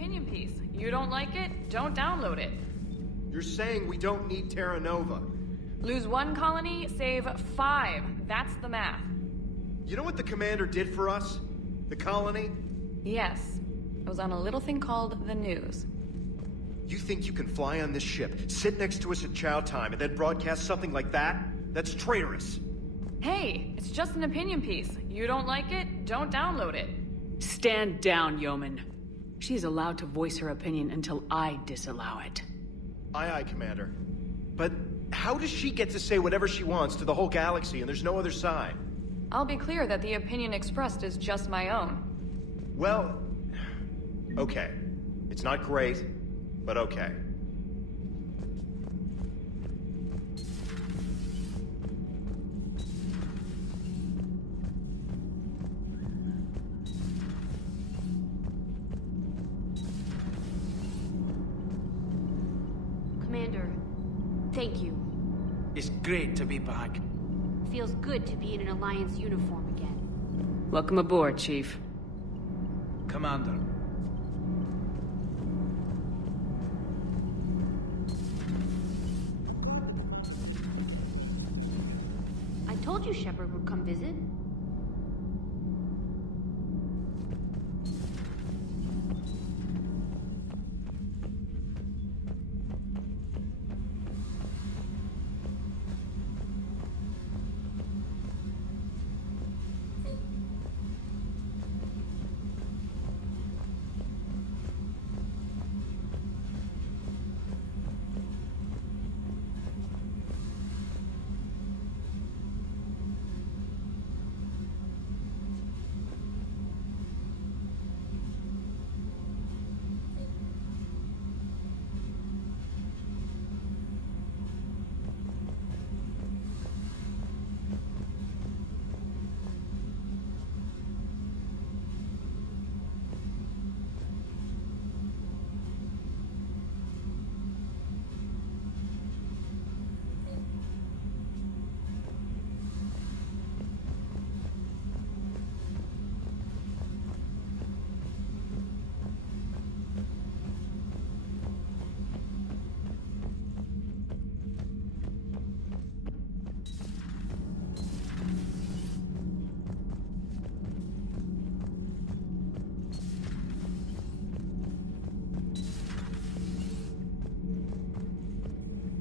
opinion piece. You don't like it? Don't download it. You're saying we don't need Terra Nova. Lose 1 colony, save 5. That's the math. You know what the Commander did for us? The colony? Yes. It was on a little thing called the news. You think you can fly on this ship, sit next to us at chow time, and then broadcast something like that? That's traitorous. Hey, it's just an opinion piece. You don't like it? Don't download it. Stand down, Yeoman. She's allowed to voice her opinion until I disallow it. Aye, aye, Commander. But how does she get to say whatever she wants to the whole galaxy and there's no other side? I'll be clear that the opinion expressed is just my own. Well, okay. It's not great, but okay. Commander, thank you. It's great to be back. Feels good to be in an Alliance uniform again. Welcome aboard, Chief. Commander. I told you Shepard would come visit.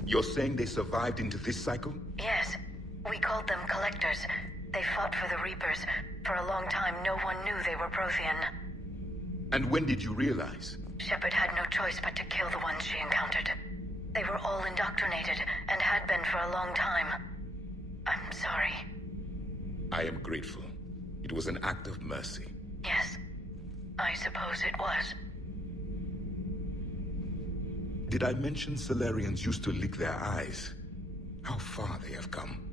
You're saying they survived into this cycle? Yes. We called them Collectors. They fought for the Reapers. For a long time, no one knew they were Prothean. And when did you realize? Shepard had no choice but to kill the ones she encountered. They were all indoctrinated, and had been for a long time. I'm sorry. I am grateful. It was an act of mercy. Yes. I suppose it was. Did I mention Salarians used to lick their eyes? How far they have come.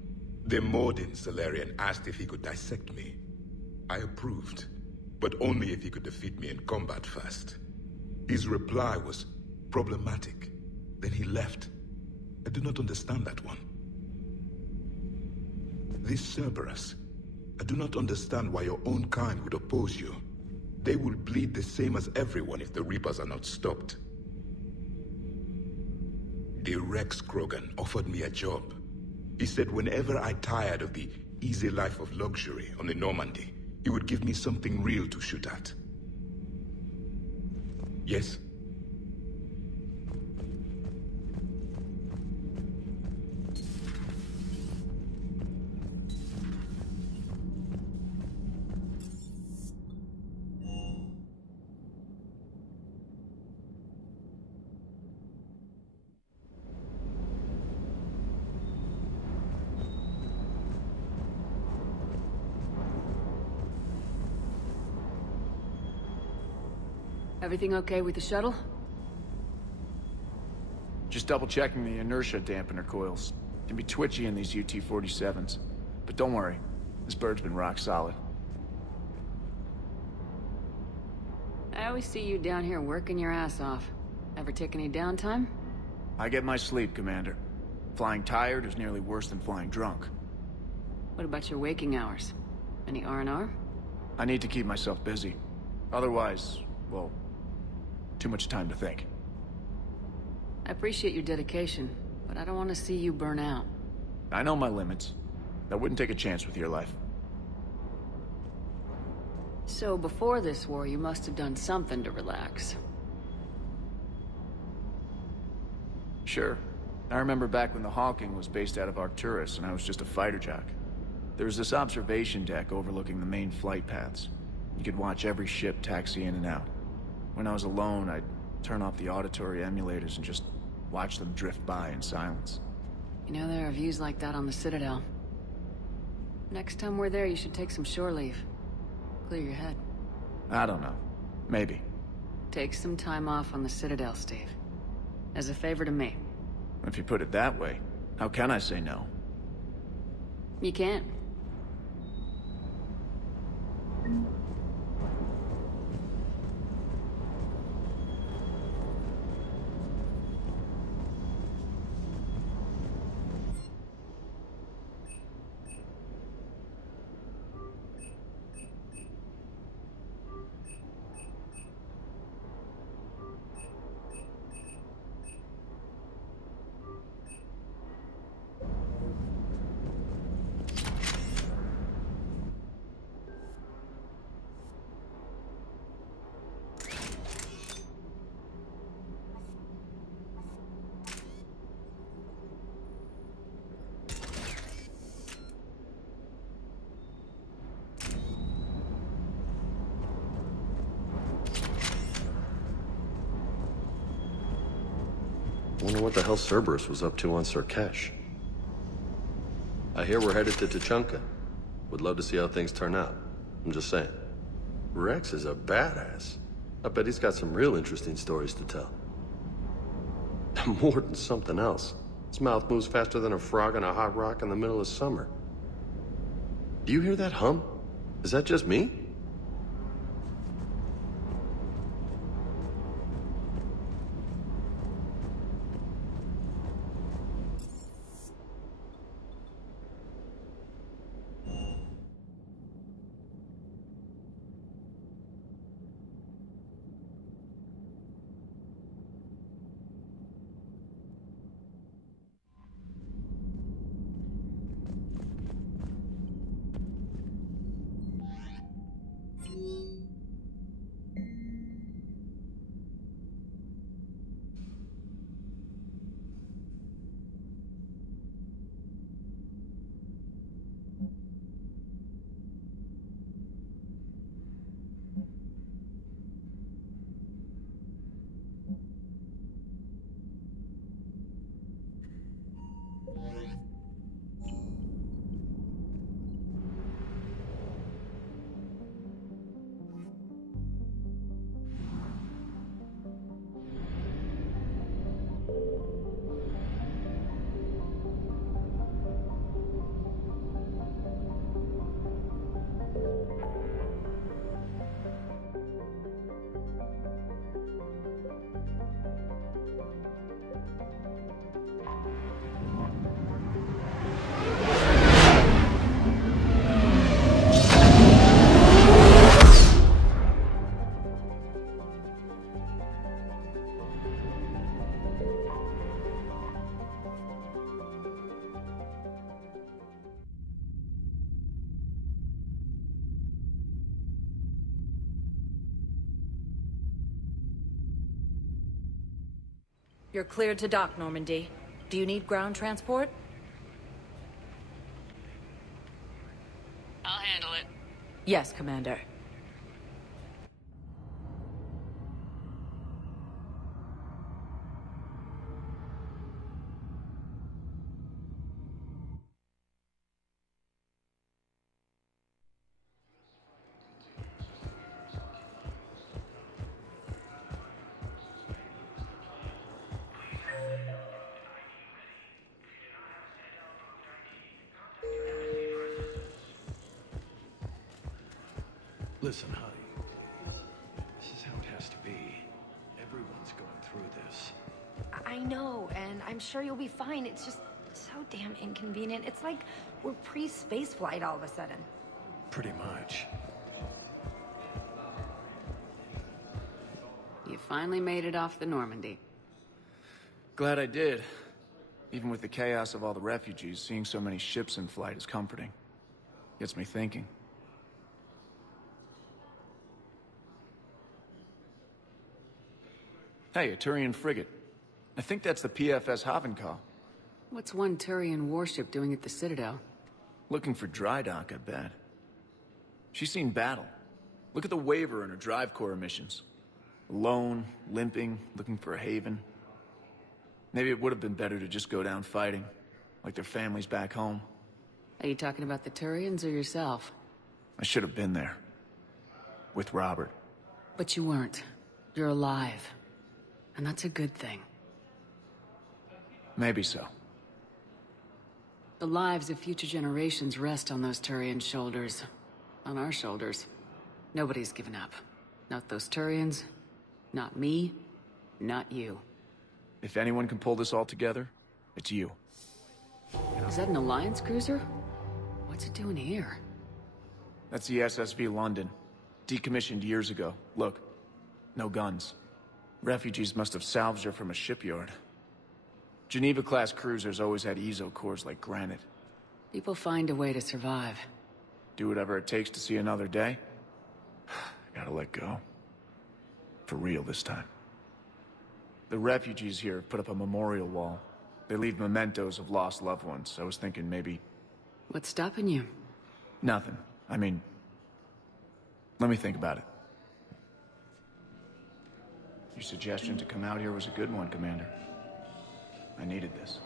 The Mordin Salarian asked if he could dissect me. I approved, but only if he could defeat me in combat first. His reply was problematic. Then he left. I do not understand that one. This Cerberus, I do not understand why your own kind would oppose you. They will bleed the same as everyone if the Reapers are not stopped. The Rex Krogan offered me a job. He said whenever I tired of the easy life of luxury on the Normandy, he would give me something real to shoot at. Yes? Everything okay with the shuttle? Just double-checking the inertia dampener coils. Can be twitchy in these UT-47s. But don't worry, this bird's been rock solid. I always see you down here working your ass off. Ever take any downtime? I get my sleep, Commander. Flying tired is nearly worse than flying drunk. What about your waking hours? Any R&R? I need to keep myself busy. Otherwise, well, Too much time to think. I appreciate your dedication, but I don't want to see you burn out. I know my limits. I wouldn't take a chance with your life. So before this war, you must have done something to relax. Sure. I remember back when the Hawking was based out of Arcturus and I was just a fighter jock. There was this observation deck overlooking the main flight paths. You could watch every ship taxi in and out. When I was alone, I'd turn off the auditory emulators and just watch them drift by in silence. You know, there are views like that on the Citadel. Next time we're there, you should take some shore leave. Clear your head. I don't know. Maybe. Take some time off on the Citadel, Steve. As a favor to me. If you put it that way, how can I say no? You can't. Wonder what the hell Cerberus was up to on Sarkesh. I hear we're headed to Tuchanka. Would love to see how things turn out. I'm just saying. Rex is a badass. I bet he's got some real interesting stories to tell. More than something else. His mouth moves faster than a frog on a hot rock in the middle of summer. Do you hear that hum? Is that just me? You're cleared to dock, Normandy. Do you need ground transport? I'll handle it. Yes, Commander. Listen, honey. This is how it has to be. Everyone's going through this. I know, and I'm sure you'll be fine. It's just so damn inconvenient. It's like we're pre-space flight all of a sudden. Pretty much. you finally made it off the Normandy. Glad I did. Even with the chaos of all the refugees, seeing so many ships in flight is comforting. Gets me thinking. Hey, a Turian frigate. I think that's the PFS Havenkal. What's one Turian warship doing at the Citadel? Looking for dry dock, I bet. She's seen battle. Look at the waiver in her drive core missions. Alone, limping, looking for a haven. Maybe it would have been better to just go down fighting, like their families back home. Are you talking about the Turians or yourself? I should have been there. With Robert. But you weren't. You're alive. And that's a good thing. Maybe so. The lives of future generations rest on those Turian shoulders. On our shoulders. Nobody's given up. Not those Turians. Not me. Not you. If anyone can pull this all together, it's you. Is that an Alliance cruiser? What's it doing here? That's the SSV London. Decommissioned years ago. Look. No guns. Refugees must have salvaged her from a shipyard. Geneva-class cruisers always had eezo cores like granite. People find a way to survive. Do whatever it takes to see another day. I gotta let go. For real this time. The refugees here have put up a memorial wall. They leave mementos of lost loved ones. I was thinking maybe... What's stopping you? Nothing. I mean... Let me think about it. Your suggestion to come out here was a good one, Commander. I needed this.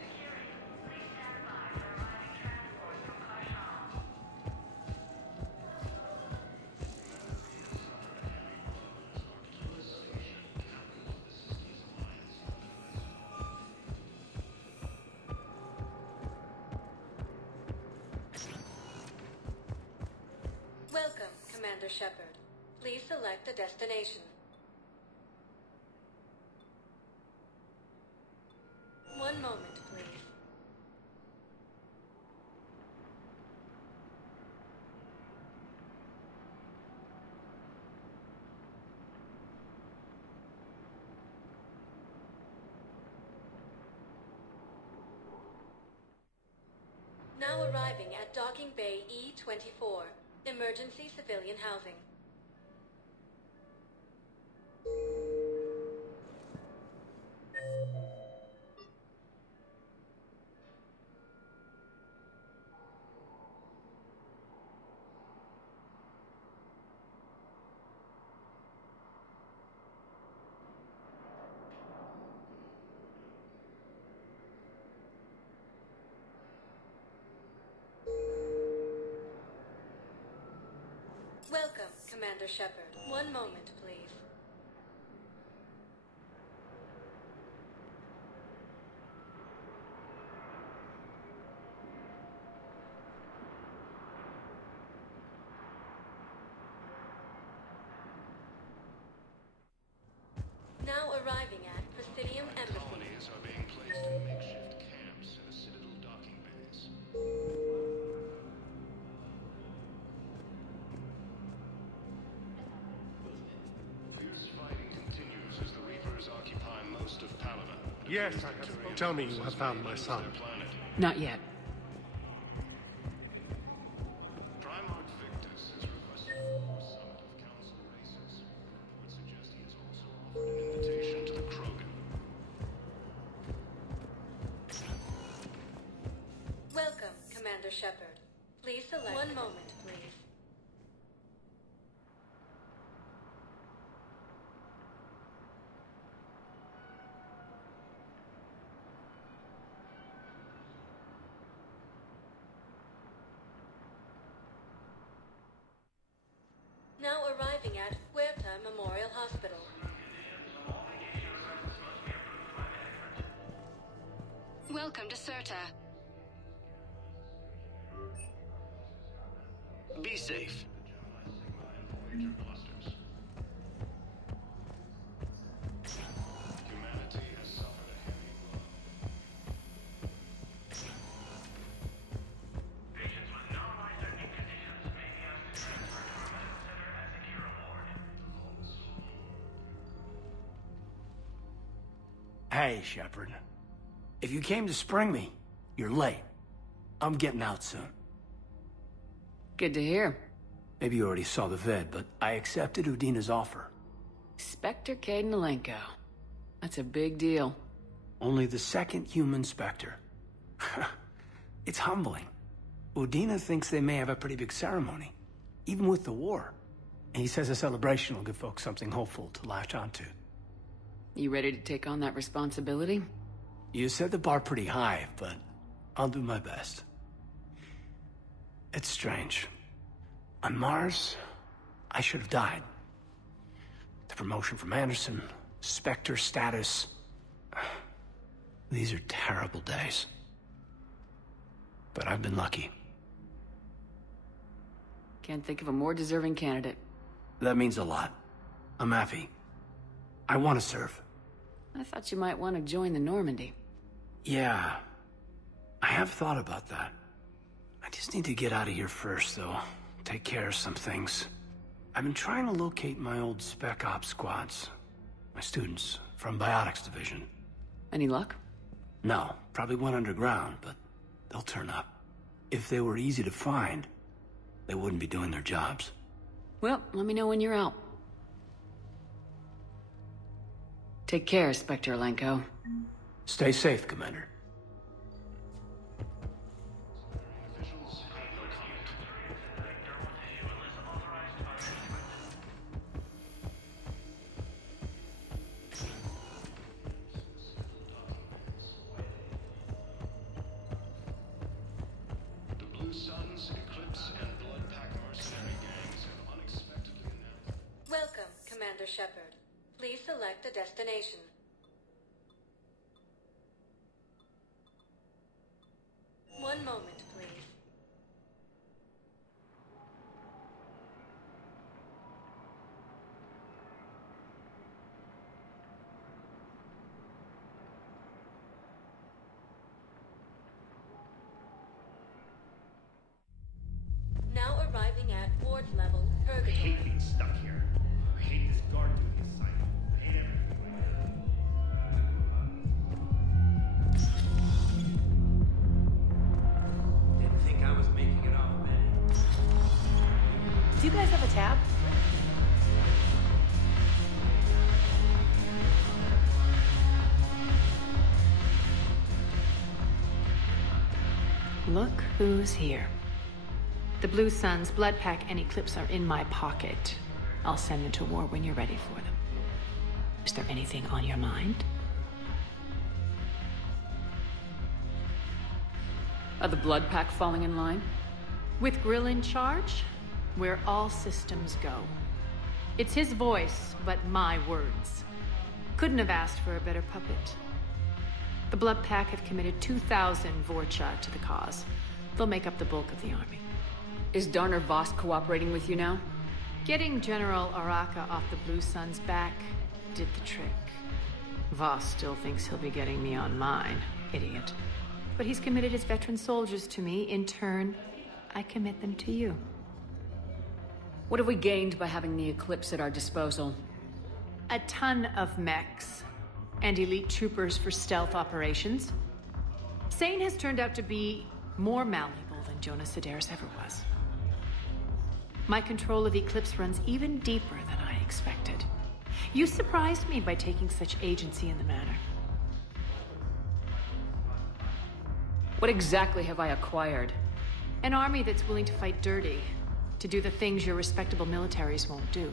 Welcome, Commander Shepard. Please select a destination. One moment, please. Now arriving at Docking Bay E-24, emergency civilian housing. Welcome, Commander Shepard. One moment, please. Now arriving at Presidium Embassy. Colonies are being placed in makeshift camps in the Citadel docking bays. Fierce fighting continues as the Reapers occupy most of Palana. Yes, I have. Tell me you have found my son. Not yet. Primarch Victus has requested a summit of council races. Would suggest he has also offered an invitation to the Krogan. Welcome, Commander Shepard. Please select. One moment, please. Now arriving at Huerta Memorial Hospital. Welcome to Cirta. Be safe. Humanity has suffered a heavy blow. Patients with no life-threatening conditions may be asked to transfer to our medical center as a care ward. Hey, Shepard. If you came to spring me, you're late. I'm getting out soon. Good to hear. Maybe you already saw the vid, but I accepted Udina's offer. Spectre Caden. That's a big deal. Only the second human Spectre. It's humbling. Udina thinks they may have a pretty big ceremony, even with the war. And he says a celebration will give folks something hopeful to latch onto. You ready to take on that responsibility? You set the bar pretty high, but I'll do my best. It's strange. On Mars, I should have died. The promotion from Anderson, Spectre status. These are terrible days. But I've been lucky. Can't think of a more deserving candidate. That means a lot. I'm happy. I want to serve. I thought you might want to join the Normandy. Yeah. I have thought about that. I just need to get out of here first, though. Take care of some things. I've been trying to locate my old Spec Ops squads. My students from Biotics Division. Any luck? No, probably went underground, but they'll turn up. If they were easy to find, they wouldn't be doing their jobs. Well, let me know when you're out. Take care, Spectre Lenko. Stay safe, Commander. The Blue Suns, Eclipse, and Bloodpack mercenary gangs have unexpectedly announced. Welcome, Commander Shepard. Please select a destination. One moment, please. Now arriving at ward level, Purgatory. I hate being stuck here. I hate this guard duty assignment. I hate everything. Didn't think I was making it off, man. Do you guys have a tab? Look who's here. The Blue Suns, Bloodpack, and Eclipse are in my pocket. I'll send them to war when you're ready for them. Is there anything on your mind? Are the Bloodpack falling in line? With Grill in charge, where all systems go. It's his voice, but my words. Couldn't have asked for a better puppet. The Bloodpack have committed 2,000 Vorcha to the cause. They'll make up the bulk of the army. Is Darner Voss cooperating with you now? Getting General Araka off the Blue Suns' back did the trick. Voss still thinks he'll be getting me on mine. Idiot. But he's committed his veteran soldiers to me. In turn, I commit them to you. What have we gained by having the Eclipse at our disposal? A ton of mechs and elite troopers for stealth operations. Sane has turned out to be more malleable than Jonas Sedaris ever was. My control of Eclipse runs even deeper than I expected. You surprised me by taking such agency in the matter. What exactly have I acquired? An army that's willing to fight dirty, to do the things your respectable militaries won't do.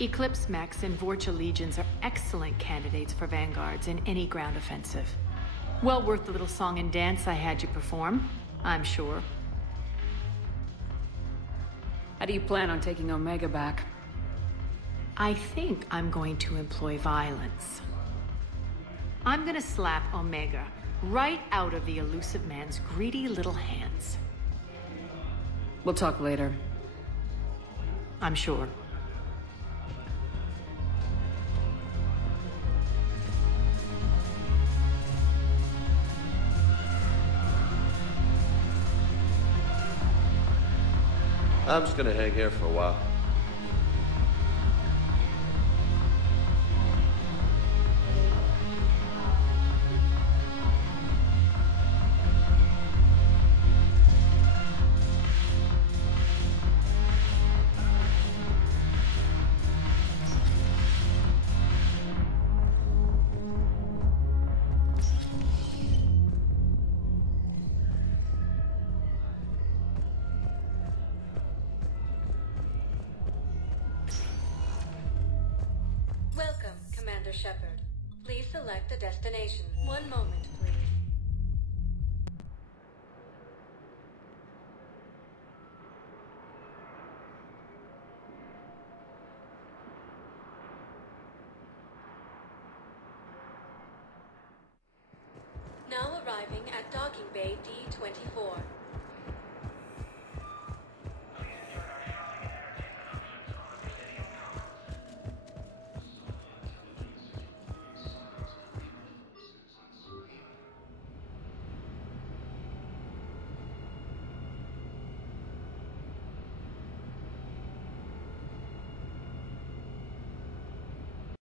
Eclipse mechs and Vorcha legions are excellent candidates for vanguards in any ground offensive. Well worth the little song and dance I had you perform, I'm sure. How do you plan on taking Omega back? I think I'm going to employ violence. I'm gonna slap Omega right out of the elusive man's greedy little hands. We'll talk later. I'm sure. I'm just gonna hang here for a while. Commander Shepard. Please select a destination. One moment, please. Now arriving at docking bay D-24.